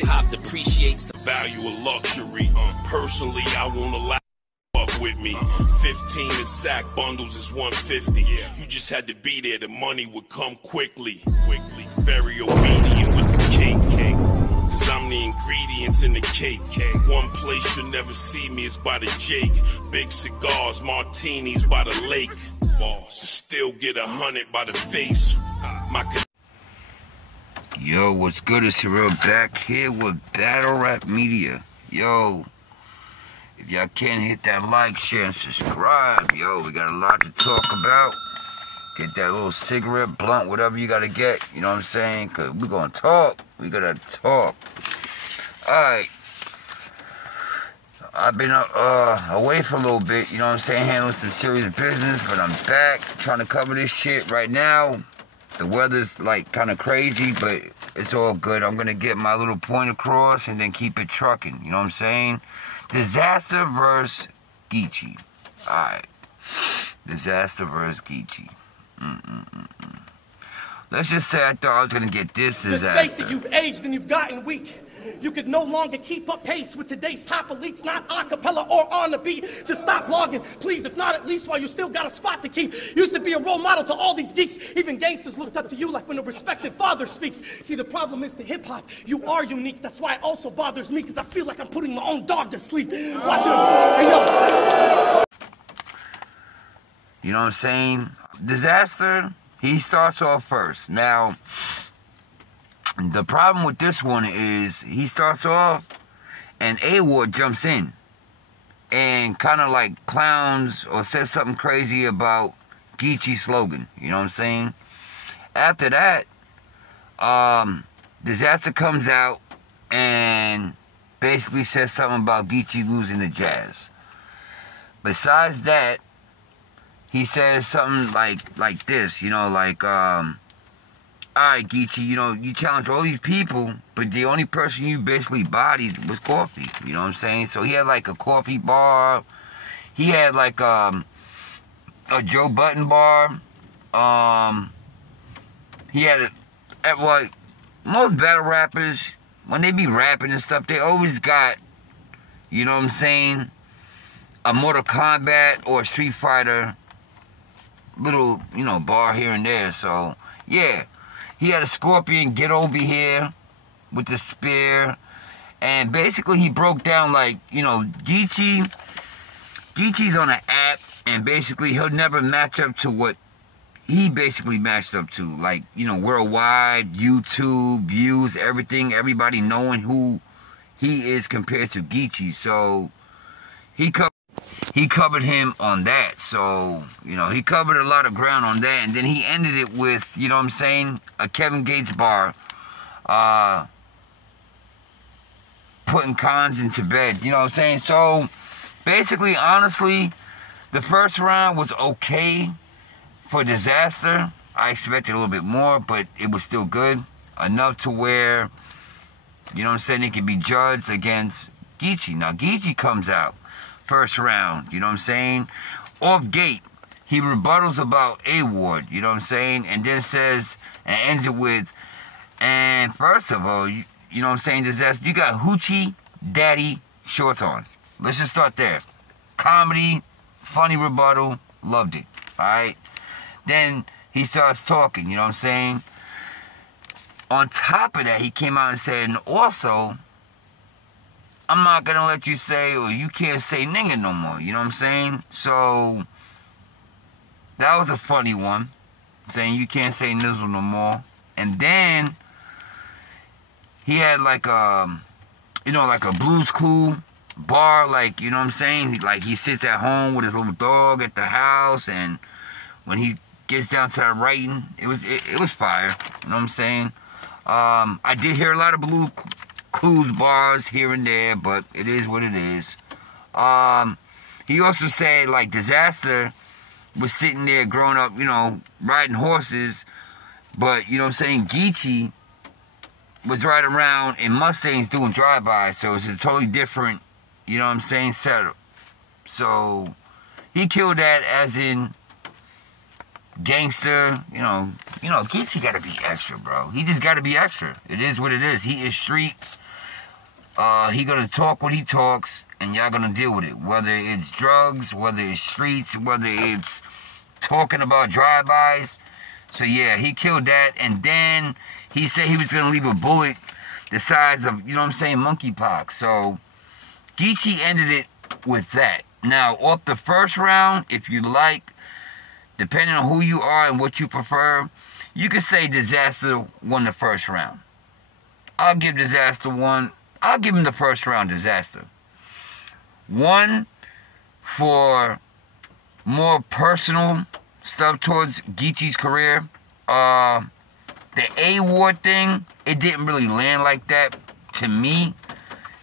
Hop depreciates the value of luxury. Personally, I won't allow fuck with me. 15 in sack bundles is 150. You just had to be there. The money would come quickly. Very obedient with the cake. Cause I'm the ingredients in the cake. One place you'll never see me is by the Jake. Big cigars, martinis by the lake. Still get 100 by the face. Yo, what's good? It's Surreal back here with Battle Rap Media. Yo, if y'all can hit that like, share, and subscribe. Yo, we got a lot to talk about. Get that little cigarette, blunt, whatever you gotta get. You know what I'm saying? Cause we gonna talk. We gotta talk. Alright. I've been away for a little bit, you know what I'm saying? Handling some serious business, but I'm back trying to cover this shit right now. The weather's like kind of crazy, but it's all good. I'm gonna get my little point across and then keep it trucking. You know what I'm saying? Dizaster versus Geechi. Alright. Dizaster versus Geechi. Let's just say I thought I was gonna get this Dizaster. Just face it, you've aged and you've gotten weak. You could no longer keep up pace with today's top elites, not a cappella or on the beat. Just stop blogging, please, if not at least while you still got a spot to keep. Used to be a role model to all these geeks. Even gangsters looked up to you like when a respected father speaks. See, the problem is to hip-hop, you are unique. That's why it also bothers me, because I feel like I'm putting my own dog to sleep. Watch him. Hey, yo. You know what I'm saying? Dizaster, he starts off first. Now, the problem with this one is he starts off and A-Ward jumps in and kind of like clowns or says something crazy about Geechi's slogan. You know what I'm saying? After that, Dizaster comes out and basically says something about Geechi losing the Jazz. Besides that, he says something like this, you know, like, alright, Geechi, you know, you challenged all these people, but the only person you basically bodied was Coffee. You know what I'm saying? So he had like a Coffee bar. He had like a Joe Button bar. He had like most battle rappers, when they be rapping and stuff, they always got, you know what I'm saying, a Mortal Kombat or a Street Fighter little, you know, bar here and there. So yeah, he had a Scorpion get over here with the spear, and basically he broke down like, you know, Geechi's on an app, and basically he'll never match up to what he basically matched up to, like, you know, worldwide, YouTube, views, everything, everybody knowing who he is compared to Geechi. So he covered him on that. So, you know, he covered a lot of ground on that. And then he ended it with, you know what I'm saying, a Kevin Gates bar, putting cons into bed. You know what I'm saying? So, basically, honestly, the first round was okay for Dizaster. I expected a little bit more, but it was still good. Enough to where, you know what I'm saying, it could be judged against Geechi. Now, Geechi comes out first round, you know what I'm saying? Off gate, he rebuttals about A-Ward, you know what I'm saying? And then says, and ends it with, and first of all, you know what I'm saying, Dizaster, you got Hoochie Daddy shorts on. Let's just start there. Comedy, funny rebuttal, loved it, alright? Then he starts talking, you know what I'm saying? On top of that, he came out and said, and also, I'm not gonna let you say, or you can't say nigga no more, you know what I'm saying? So, that was a funny one, saying you can't say nizzle no more. And then, he had like a, you know, like a Blue's Clue bar, like, you know what I'm saying? Like, he sits at home with his little dog at the house, and when he gets down to that writing, it was fire, you know what I'm saying? I did hear a lot of Blue's Clues bars here and there, but it is what it is. He also said, like, Dizaster was sitting there growing up, you know, riding horses, but, you know what I'm saying, Geechi was riding around in Mustangs doing drive-bys, so it's a totally different, you know what I'm saying, setup. So, he killed that as in gangster, you know, Geechi gotta be extra, bro. He just gotta be extra. It is what it is. He is street. He gonna talk what he talks, and y'all gonna deal with it. Whether it's drugs, whether it's streets, whether it's talking about drive-bys. So yeah, he killed that, and then he said he was gonna leave a bullet the size of, you know what I'm saying, monkeypox. So Geechi ended it with that. Now, off the first round, if you like, depending on who you are and what you prefer, you could say Dizaster won the first round. I'll give Dizaster one. I'll give him the first round, Dizaster. One, for more personal stuff towards Geechi's career. The A-Ward thing, it didn't really land like that to me.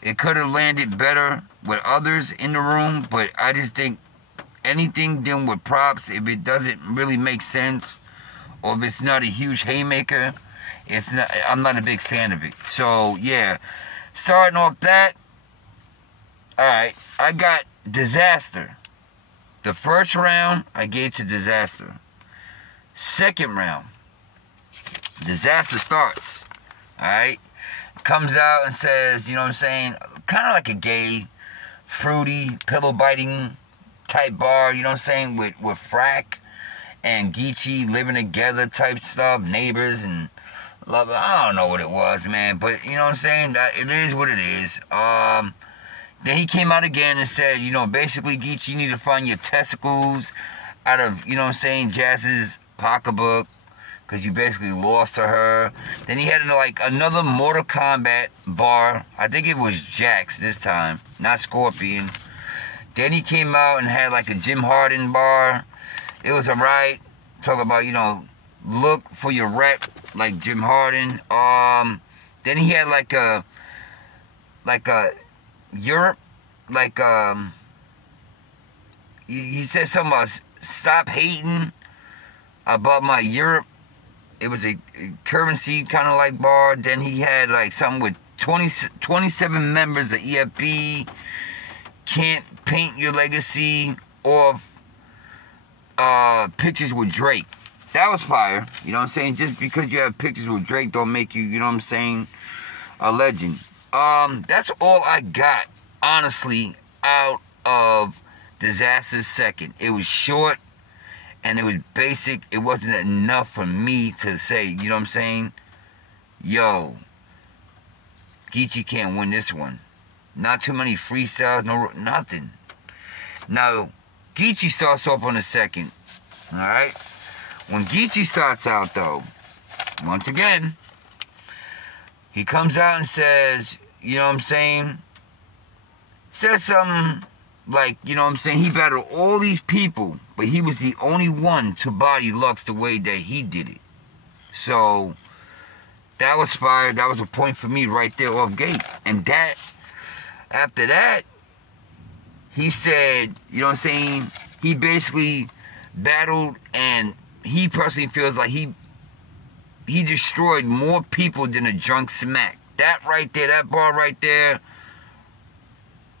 It could have landed better with others in the room, but I just think anything dealing with props, if it doesn't really make sense, or if it's not a huge haymaker, I'm not a big fan of it. So, yeah. Starting off that, alright, I got Dizaster. The first round, I gave to Dizaster. Second round, Dizaster starts. Alright? Comes out and says, you know what I'm saying, kind of like a gay, fruity, pillow-biting type bar, you know what I'm saying, with Frack and Geechi living together type stuff, neighbors and love. I don't know what it was, man, but you know what I'm saying, it is what it is. Then he came out again and said, you know, basically, Geechi, you need to find your testicles out of, you know what I'm saying, Jazz's pocketbook, because you basically lost to her. Then he had like another Mortal Kombat bar. I think it was Jax this time, not Scorpion. Then he came out and had like a Jim Harden bar. It was alright. Talk about, you know, look for your rep like Jim Harden. Then he had like a Europe, like he said something about stop hating about my Europe. It was a currency kind of like bar. Then he had like something with 27 members of EFB. Can't paint your legacy or pictures with Drake. That was fire. You know what I'm saying? Just because you have pictures with Drake don't make you, you know what I'm saying, a legend. That's all I got, honestly, out of Dizaster's second. It was short and it was basic. It wasn't enough for me to say, you know what I'm saying, yo, Geechi can't win this one. Not too many freestyles, nothing. Now, Geechi starts off on the second, alright? When Geechi starts out, though, once again, he comes out and says, you know what I'm saying, says something like, you know what I'm saying, he battled all these people, but he was the only one to body Lux the way that he did it. So, that was fire. That was a point for me right there off gate. And that, after that, he said, you know what I'm saying, he basically battled, and he personally feels like he destroyed more people than a drunk smack. That right there, that bar right there,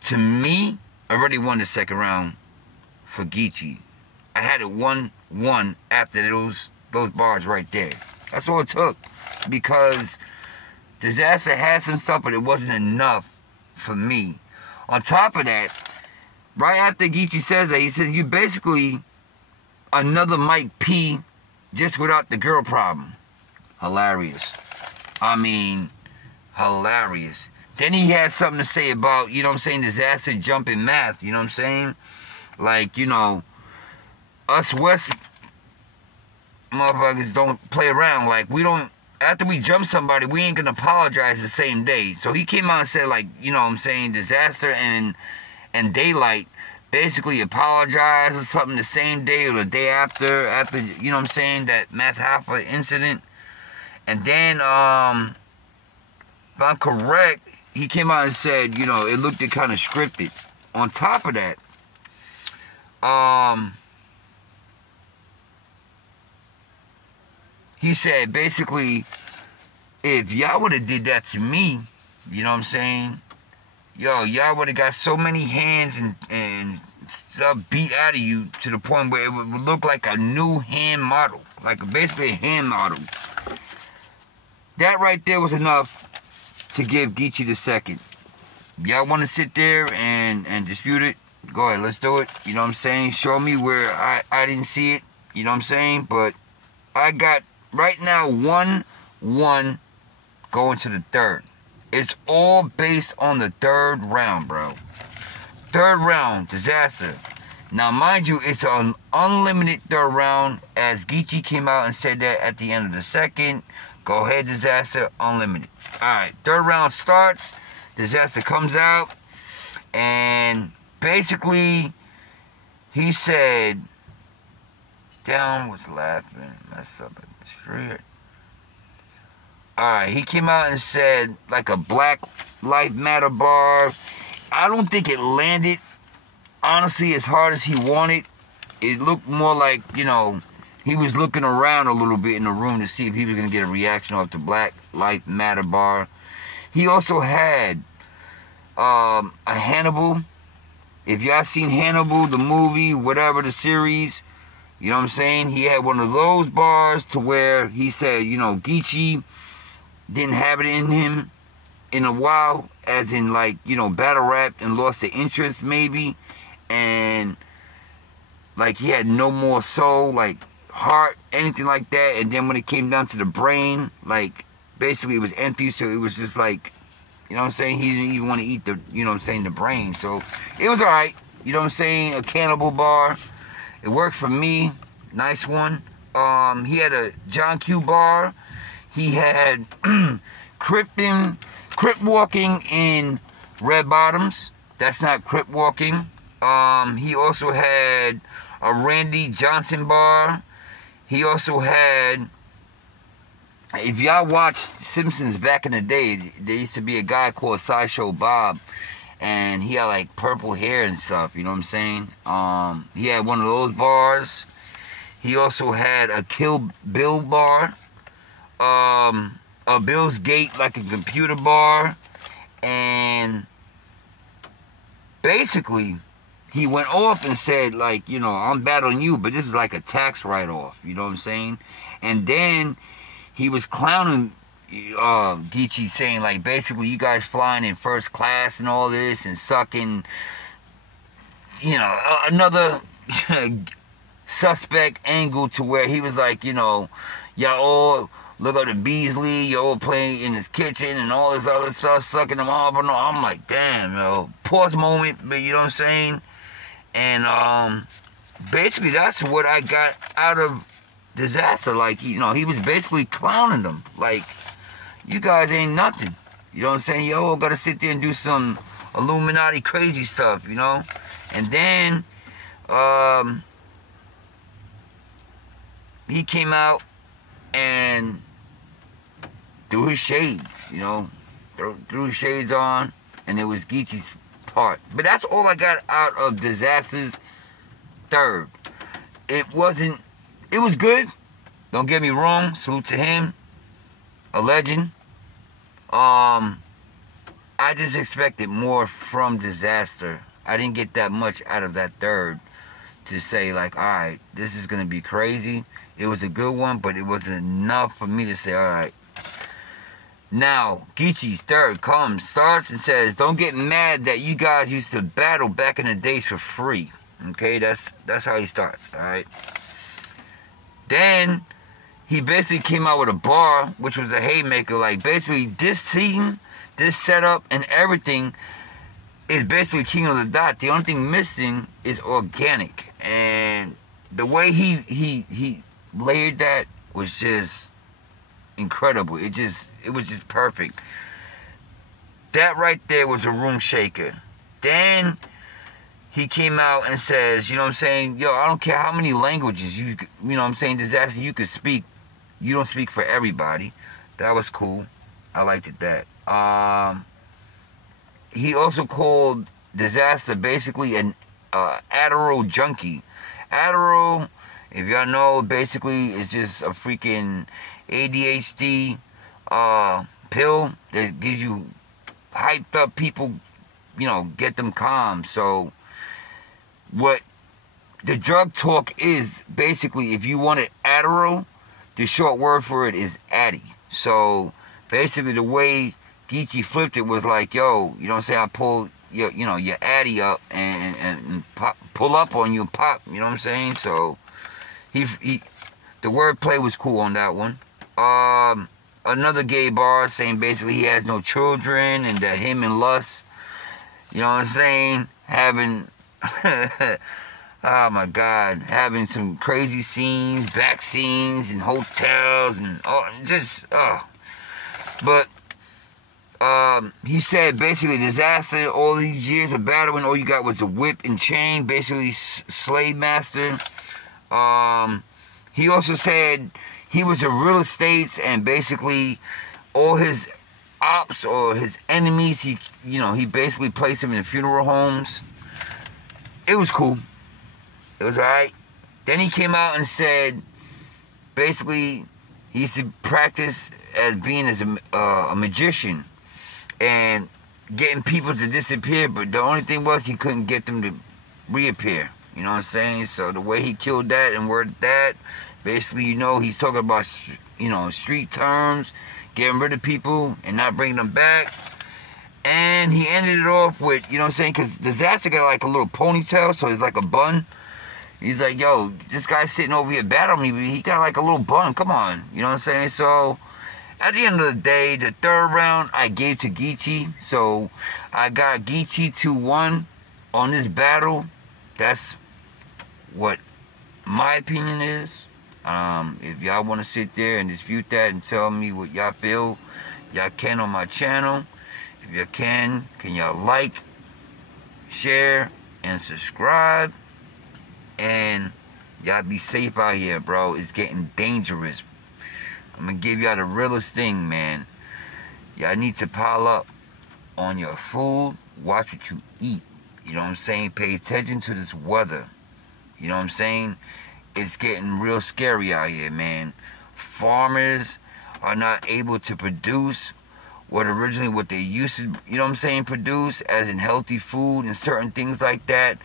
to me, already won the second round for Geechi. I had it 1-1 after those bars right there. That's all it took. Because Dizaster had some stuff, but it wasn't enough for me. On top of that, right after Geechi says that, he says, you basically another Mike P, just without the girl problem. Hilarious. I mean, hilarious. Then he had something to say about, you know what I'm saying, Dizaster jumping math, you know what I'm saying? Like, you know, us West motherfuckers don't play around. Like, we don't, after we jump somebody, we ain't gonna apologize the same day. So he came out and said, like, you know what I'm saying, Dizaster and Daylight basically apologized or something the same day or the day after, you know what I'm saying, that Math Hoffa incident. And then, if I'm correct, he came out and said, you know, it looked kind of scripted. On top of that, he said, basically, if y'all would have did that to me, you know what I'm saying, yo, y'all would have got so many hands and stuff beat out of you to the point where it would look like a new hand model. Like basically a hand model. That right there was enough to give Geechi the second. y'all want to sit there and dispute it, go ahead, let's do it. You know what I'm saying? Show me where I didn't see it. You know what I'm saying? But I got, right now, 1-1 going to the third. It's all based on the third round, bro. Third round, Dizaster. Now, mind you, it's an unlimited third round, as Geechi came out and said that at the end of the second. Go ahead, Dizaster, unlimited. Alright, third round starts. Dizaster comes out, and basically, he said, down was laughing, messed up at the street. Alright, he came out and said, like a Black Lives Matter bar. I don't think it landed, honestly, as hard as he wanted. It looked more like, you know, he was looking around a little bit in the room to see if he was going to get a reaction off the Black Lives Matter bar. He also had a Hannibal. If y'all seen Hannibal, the movie, whatever, the series, you know what I'm saying? He had one of those bars to where he said, you know, Geechi didn't have it in him in a while, as in, like, you know, battle rap, and lost the interest maybe, and like he had no more soul, like heart, anything like that. And then when it came down to the brain, like basically it was empty, so it was just like, you know what I'm saying, he didn't even want to eat the, you know what I'm saying, the brain. So it was alright, you know what I'm saying, a cannibal bar. It worked for me. Nice one. He had a John Q bar. He had crip walking in red bottoms. That's not crip walking. He also had a Randy Johnson bar. He also had, if y'all watched Simpsons back in the day, there used to be a guy called Sideshow Bob, and he had like purple hair and stuff, you know what I'm saying? He had one of those bars. He also had a Kill Bill bar, a Bill's Gate, like a computer bar, and basically he went off and said, like, you know, I'm battling you, but this is like a tax write-off, you know what I'm saying? And then he was clowning Geechi, saying, like, basically, you guys flying in first class and all this, and sucking, you know, another suspect angle, to where he was like, you know, y'all all look up to Beasley, y'all all playing in his kitchen and all this other stuff, sucking them all. But no, I'm like, damn, yo, pause moment, but you know what I'm saying? And basically, that's what I got out of Dizaster. Like, you know, he was basically clowning them. Like, you guys ain't nothing. You know what I'm saying? Yo, gotta sit there and do some Illuminati crazy stuff, you know? And then, he came out and threw his shades, you know? Threw his shades on, and it was Geechi's part. But that's all I got out of Dizaster's third. It was good. Don't get me wrong. Salute to him. A legend. I just expected more from Dizaster. I didn't get that much out of that third to say, like, alright, this is going to be crazy. It was a good one, but it wasn't enough for me to say, alright. Now, Geechi's third starts and says, don't get mad that you guys used to battle back in the days for free. Okay, that's how he starts, alright? Then, he basically came out with a bar, which was a haymaker. Like, basically, this scene, this setup, and everything is basically King of the Dot. The only thing missing is organic. And the way he layered that was just incredible. It was just perfect. That right there was a room shaker. Then he came out and says, you know what I'm saying, yo, I don't care how many languages you know what I'm saying, Dizaster, you could speak. You don't speak for everybody. That was cool. I liked it that. He also called Dizaster basically an Adderall junkie. Adderall, if y'all know, basically is just a freaking ADHD pill that gives you hyped up people, you know, get them calm. So what the drug talk is, basically, if you wanted Adderall, the short word for it is Addy. So basically the way Geechi flipped it was like, yo, you know what I'm saying? I pull your, you know, your addy up and pull up on you and pop, you know what I'm saying? So he the wordplay was cool on that one. Another gay bar saying basically he has no children and that him and Lust, you know what I'm saying, having oh my God, having some crazy scenes, vaccines and hotels and but he said basically Dizaster, all these years of battling, all you got was a whip and chain, basically slave master. He also said he was a real estate and basically all his ops or his enemies, he basically placed them in funeral homes. It was cool. It was alright. Then he came out and said, basically, he used to practice as being as a magician and getting people to disappear, but the only thing was he couldn't get them to reappear. You know what I'm saying? So the way he killed that and worded that, basically, he's talking about, street terms, getting rid of people and not bringing them back. And he ended it off with, you know what I'm saying? Because Dizaster got like a little ponytail, so it's like a bun. He's like, yo, this guy's sitting over here battling me, but he got like a little bun. Come on. You know what I'm saying? So, at the end of the day, the third round I gave to Geechi. So, I got Geechi 2-1 on this battle. That's what my opinion is. If y'all want to sit there and dispute that and tell me what y'all feel, y'all can on my channel. If you can y'all like, share, and subscribe? And y'all be safe out here, bro. It's getting dangerous. I'm gonna give y'all the realest thing, man. Y'all need to pile up on your food. Watch what you eat. You know what I'm saying? Pay attention to this weather. You know what I'm saying? It's getting real scary out here, man. Farmers are not able to produce what they used to, you know what I'm saying, produce as in healthy food and certain things like that.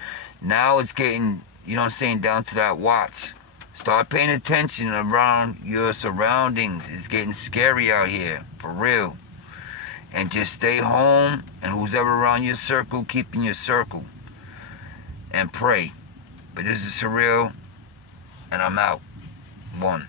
Now it's getting, you know what I'm saying, down to that watch. Start paying attention around your surroundings. It's getting scary out here, for real. And just stay home, and who's ever around your circle, keep in your circle. And pray. But this is Surreal, and I'm out. 1.